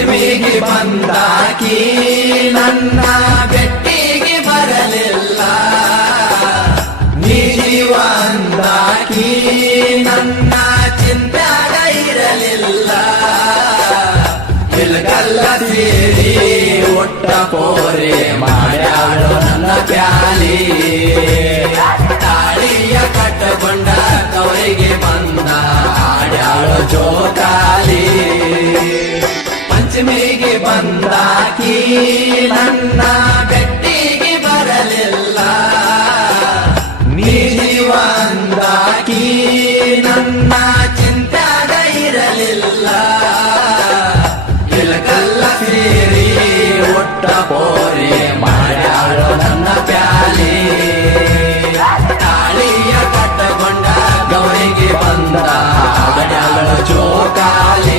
ಪಂಚಮಿಗೆ ಬಂದಾಕಿ ನನ್ನ ಬೆಟ್ಟಿಗೆ ಬರಲಿಲ್ಲ, ನೀ ಜೀವ ಅಂದಾಕಿ ನನ್ನ ಚಿಂತ್ಯಾಗ ಇರಲಿಲ್ಲ. ಇಲ್ಗಲ್ಲ ಸೇರಿ ಒಟ್ಟ ಪೋರೆ ಮಾಡ್ಯಾಳು ನನ್ನ ಪ್ಯಾಲಿ, ತಾಳಿಯ ಕಟ್ಟಕೊಂಡ ತವರಿಗೆ ಬಂದ ಆಡ್ಯಾಳು ಜೋಕಾಲಿ.